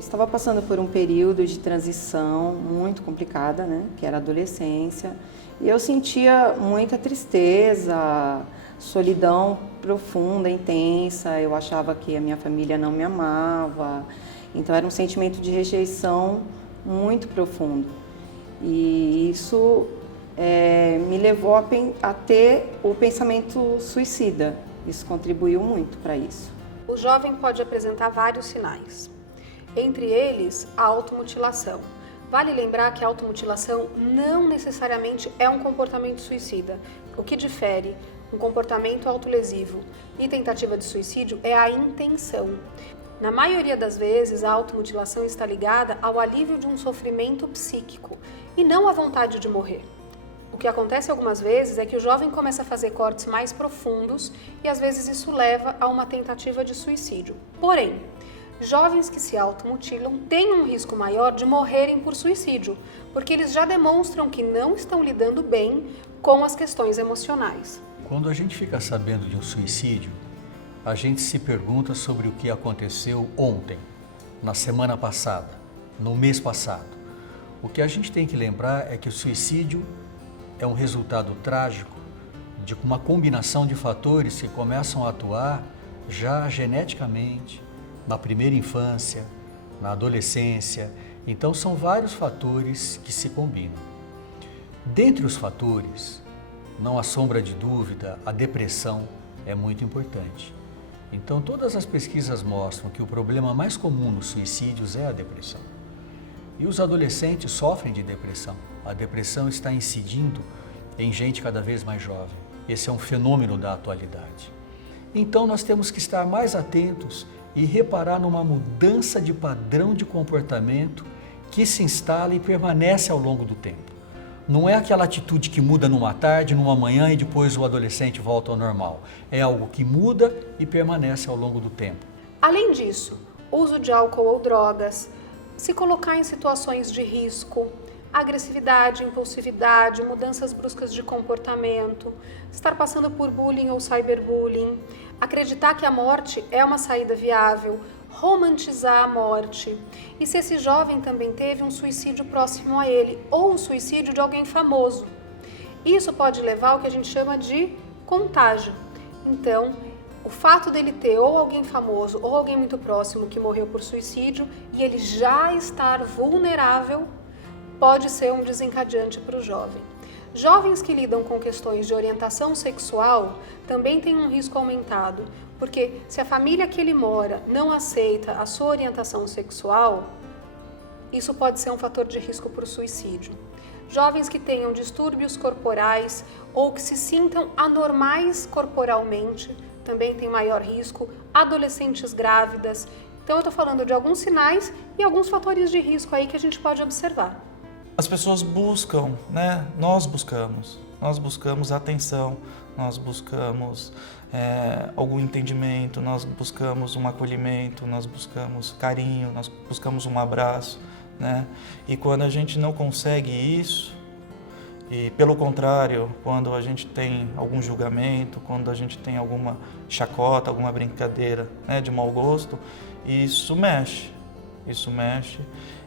estava passando por um período de transição muito complicada, né, que era a adolescência, e eu sentia muita tristeza, solidão profunda, intensa. Eu achava que a minha família não me amava, então era um sentimento de rejeição muito profundo. E isso me levou a ter o pensamento suicida. Isso contribuiu muito para isso. O jovem pode apresentar vários sinais, entre eles a automutilação. Vale lembrar que a automutilação não necessariamente é um comportamento suicida. O que difere um comportamento autolesivo e tentativa de suicídio é a intenção. Na maioria das vezes, a automutilação está ligada ao alívio de um sofrimento psíquico e não à vontade de morrer. O que acontece algumas vezes é que o jovem começa a fazer cortes mais profundos e às vezes isso leva a uma tentativa de suicídio. Porém, jovens que se automutilam têm um risco maior de morrerem por suicídio, porque eles já demonstram que não estão lidando bem com as questões emocionais. Quando a gente fica sabendo de um suicídio, a gente se pergunta sobre o que aconteceu ontem, na semana passada, no mês passado. O que a gente tem que lembrar é que o suicídio é um resultado trágico de uma combinação de fatores que começam a atuar já geneticamente, na primeira infância, na adolescência. Então são vários fatores que se combinam. Dentre os fatores, não há sombra de dúvida, a depressão é muito importante. Então todas as pesquisas mostram que o problema mais comum nos suicídios é a depressão. E os adolescentes sofrem de depressão. A depressão está incidindo em gente cada vez mais jovem. Esse é um fenômeno da atualidade. Então nós temos que estar mais atentos e reparar numa mudança de padrão de comportamento que se instala e permanece ao longo do tempo. Não é aquela atitude que muda numa tarde, numa manhã e depois o adolescente volta ao normal. É algo que muda e permanece ao longo do tempo. Além disso, uso de álcool ou drogas, se colocar em situações de risco, agressividade, impulsividade, mudanças bruscas de comportamento, estar passando por bullying ou cyberbullying, acreditar que a morte é uma saída viável, romantizar a morte. E se esse jovem também teve um suicídio próximo a ele ou o suicídio de alguém famoso, isso pode levar ao que a gente chama de contágio. Então, o fato dele ter ou alguém famoso ou alguém muito próximo que morreu por suicídio e ele já estar vulnerável pode ser um desencadeante para o jovem. Jovens que lidam com questões de orientação sexual também têm um risco aumentado, porque se a família que ele mora não aceita a sua orientação sexual, isso pode ser um fator de risco para o suicídio. Jovens que tenham distúrbios corporais ou que se sintam anormais corporalmente também têm maior risco. Adolescentes grávidas. Então eu estou falando de alguns sinais e alguns fatores de risco aí que a gente pode observar. As pessoas buscam, né? Nós buscamos atenção, nós buscamos algum entendimento, nós buscamos um acolhimento, nós buscamos carinho, nós buscamos um abraço, né? E quando a gente não consegue isso, e pelo contrário, quando a gente tem algum julgamento, quando a gente tem alguma chacota, alguma brincadeira, né, de mau gosto, isso mexe.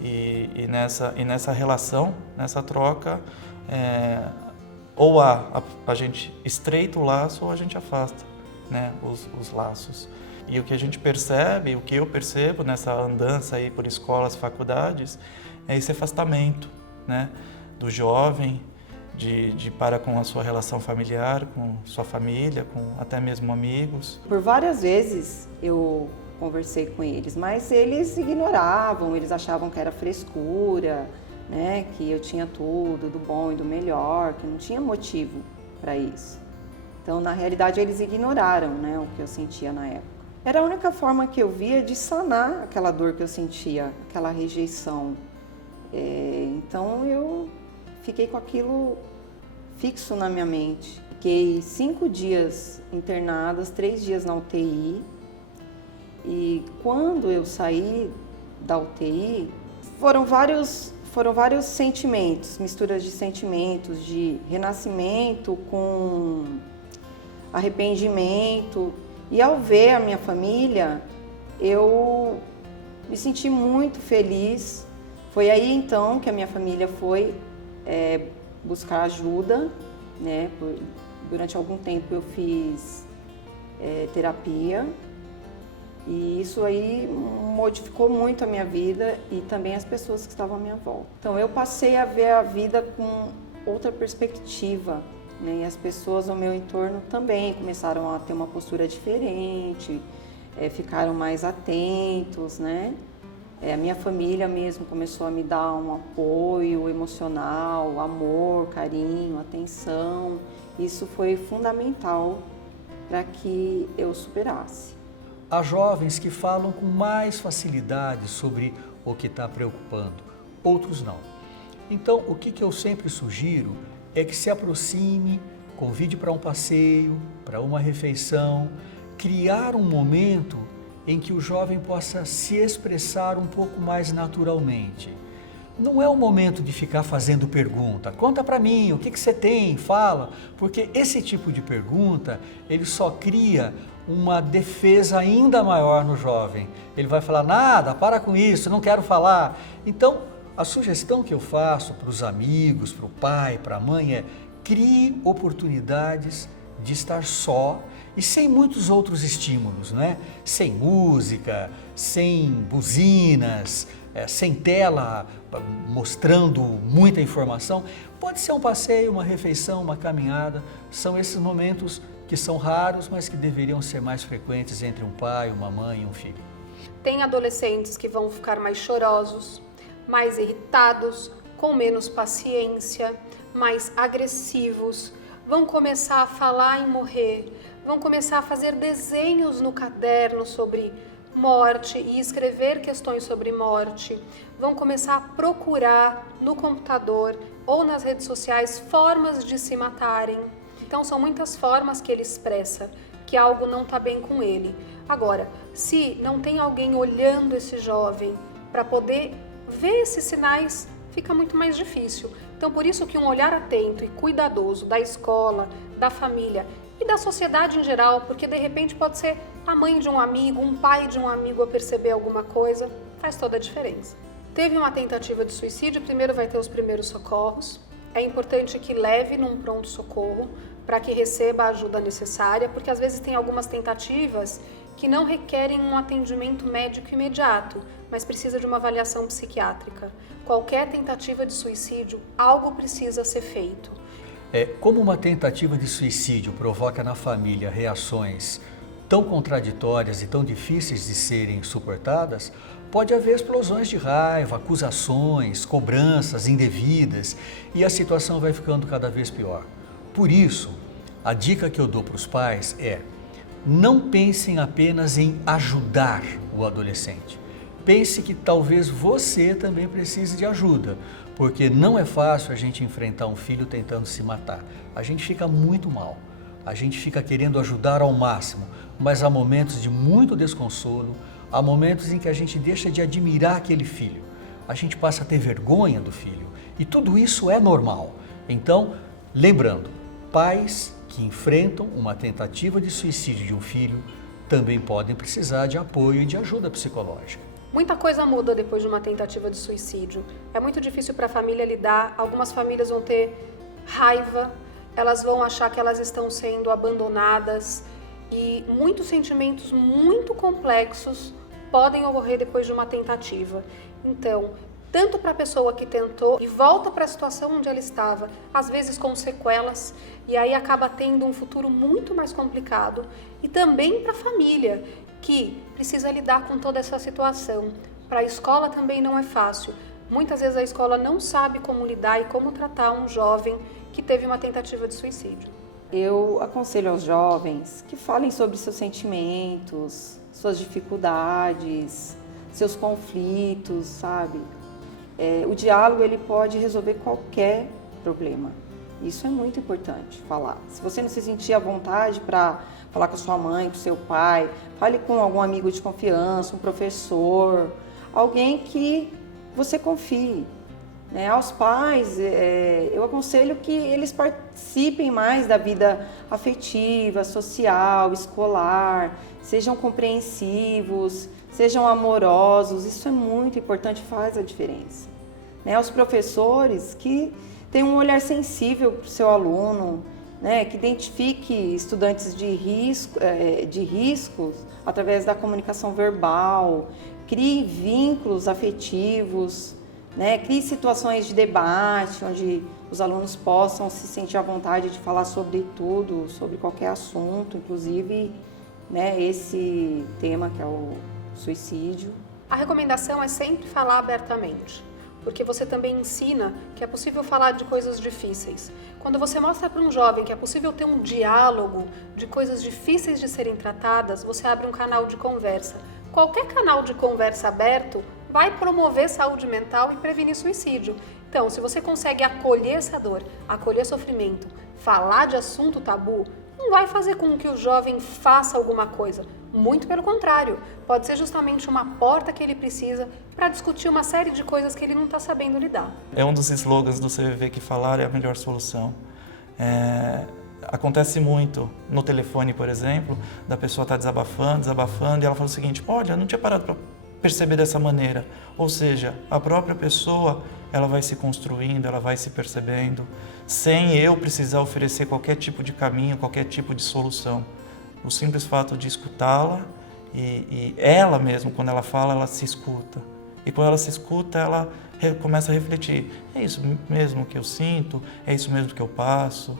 E nessa relação, nessa troca, ou a gente estreita o laço ou a gente afasta, né, os laços. E o que a gente percebe, o que eu percebo nessa andança aí por escolas, faculdades, é esse afastamento, né, do jovem, de parar com a sua relação familiar, com sua família, com até mesmo amigos. Por várias vezes eu conversei com eles, mas eles ignoravam, eles achavam que era frescura, né, que eu tinha tudo, do bom e do melhor, que não tinha motivo para isso. Então, na realidade, eles ignoraram, né, o que eu sentia na época. Era a única forma que eu via de sanar aquela dor que eu sentia, aquela rejeição. Então, eu fiquei com aquilo fixo na minha mente. Fiquei 5 dias internadas, 3 dias na UTI. E quando eu saí da UTI, foram vários sentimentos, misturas de sentimentos, de renascimento com arrependimento. E ao ver a minha família, eu me senti muito feliz. Foi aí então que a minha família foi buscar ajuda, né? Durante algum tempo eu fiz terapia e isso aí modificou muito a minha vida e também as pessoas que estavam à minha volta. Então eu passei a ver a vida com outra perspectiva, né? E as pessoas ao meu entorno também começaram a ter uma postura diferente, ficaram mais atentos, né? A minha família mesmo começou a me dar um apoio emocional, amor, carinho, atenção. Isso foi fundamental para que eu superasse. Há jovens que falam com mais facilidade sobre o que está preocupando, outros não. Então, o que eu sempre sugiro é que se aproxime, convide para um passeio, para uma refeição, criar um momento em que o jovem possa se expressar um pouco mais naturalmente. Não é o momento de ficar fazendo pergunta, conta para mim, o que você tem, fala, porque esse tipo de pergunta, ele só cria uma defesa ainda maior no jovem. Ele vai falar, nada, para com isso, não quero falar. Então, a sugestão que eu faço para os amigos, para o pai, para a mãe é, crie oportunidades de estar só e sem muitos outros estímulos, né? Sem música, sem buzinas, sem tela mostrando muita informação. Pode ser um passeio, uma refeição, uma caminhada. São esses momentos que são raros, mas que deveriam ser mais frequentes entre um pai, uma mãe e um filho. Tem adolescentes que vão ficar mais chorosos, mais irritados, com menos paciência, mais agressivos, vão começar a falar em morrer, vão começar a fazer desenhos no caderno sobre morte e escrever questões sobre morte, vão começar a procurar no computador ou nas redes sociais formas de se matarem. Então são muitas formas que ele expressa que algo não está bem com ele. Agora, se não tem alguém olhando esse jovem para poder ver esses sinais, fica muito mais difícil. Então por isso que um olhar atento e cuidadoso da escola, da família e da sociedade em geral, porque de repente pode ser a mãe de um amigo, um pai de um amigo a perceber alguma coisa, faz toda a diferença. Teve uma tentativa de suicídio, primeiro vai ter os primeiros socorros. É importante que leve num pronto-socorro para que receba a ajuda necessária, porque às vezes tem algumas tentativas que não requerem um atendimento médico imediato, mas precisa de uma avaliação psiquiátrica. Qualquer tentativa de suicídio, algo precisa ser feito. Como uma tentativa de suicídio provoca na família reações tão contraditórias e tão difíceis de serem suportadas, pode haver explosões de raiva, acusações, cobranças indevidas e a situação vai ficando cada vez pior. Por isso, a dica que eu dou para os pais é: não pensem apenas em ajudar o adolescente. Pense que talvez você também precise de ajuda, porque não é fácil a gente enfrentar um filho tentando se matar. A gente fica muito mal, a gente fica querendo ajudar ao máximo, mas há momentos de muito desconsolo, há momentos em que a gente deixa de admirar aquele filho, a gente passa a ter vergonha do filho e tudo isso é normal. Então, lembrando, pais que enfrentam uma tentativa de suicídio de um filho também podem precisar de apoio e de ajuda psicológica. Muita coisa muda depois de uma tentativa de suicídio. É muito difícil para a família lidar, algumas famílias vão ter raiva, elas vão achar que elas estão sendo abandonadas e muitos sentimentos muito complexos podem ocorrer depois de uma tentativa. Então, tanto para a pessoa que tentou e volta para a situação onde ela estava, às vezes com sequelas, e aí acaba tendo um futuro muito mais complicado, e também para a família, que precisa lidar com toda essa situação. Para a escola também não é fácil. Muitas vezes a escola não sabe como lidar e como tratar um jovem que teve uma tentativa de suicídio. Eu aconselho aos jovens que falem sobre seus sentimentos, suas dificuldades, seus conflitos, sabe? O diálogo ele pode resolver qualquer problema. Isso é muito importante falar. Se você não se sentir à vontade para falar com a sua mãe, com o seu pai, fale com algum amigo de confiança, um professor, alguém que você confie. Aos pais, eu aconselho que eles participem mais da vida afetiva, social, escolar, sejam compreensivos, sejam amorosos, isso é muito importante, faz a diferença. Né? Os professores que têm um olhar sensível para o seu aluno, né? Que identifique estudantes de riscos através da comunicação verbal, crie vínculos afetivos, né? Crie situações de debate, onde os alunos possam se sentir à vontade de falar sobre tudo, sobre qualquer assunto, inclusive, né, esse tema que é o suicídio. A recomendação é sempre falar abertamente, porque você também ensina que é possível falar de coisas difíceis. Quando você mostra para um jovem que é possível ter um diálogo de coisas difíceis de serem tratadas, você abre um canal de conversa. Qualquer canal de conversa aberto vai promover saúde mental e prevenir suicídio. Então, se você consegue acolher essa dor, acolher sofrimento, falar de assunto tabu, não vai fazer com que o jovem faça alguma coisa. Muito pelo contrário, pode ser justamente uma porta que ele precisa para discutir uma série de coisas que ele não está sabendo lidar. É um dos slogans do CVV que falar é a melhor solução. Acontece muito no telefone, por exemplo, da pessoa estar desabafando e ela fala o seguinte: olha, eu não tinha parado para perceber dessa maneira. Ou seja, a própria pessoa, ela vai se construindo, ela vai se percebendo, sem eu precisar oferecer qualquer tipo de caminho, qualquer tipo de solução. O simples fato de escutá-la e ela mesmo, quando ela fala, ela se escuta. E quando ela se escuta, ela começa a refletir: é isso mesmo que eu sinto? É isso mesmo que eu passo?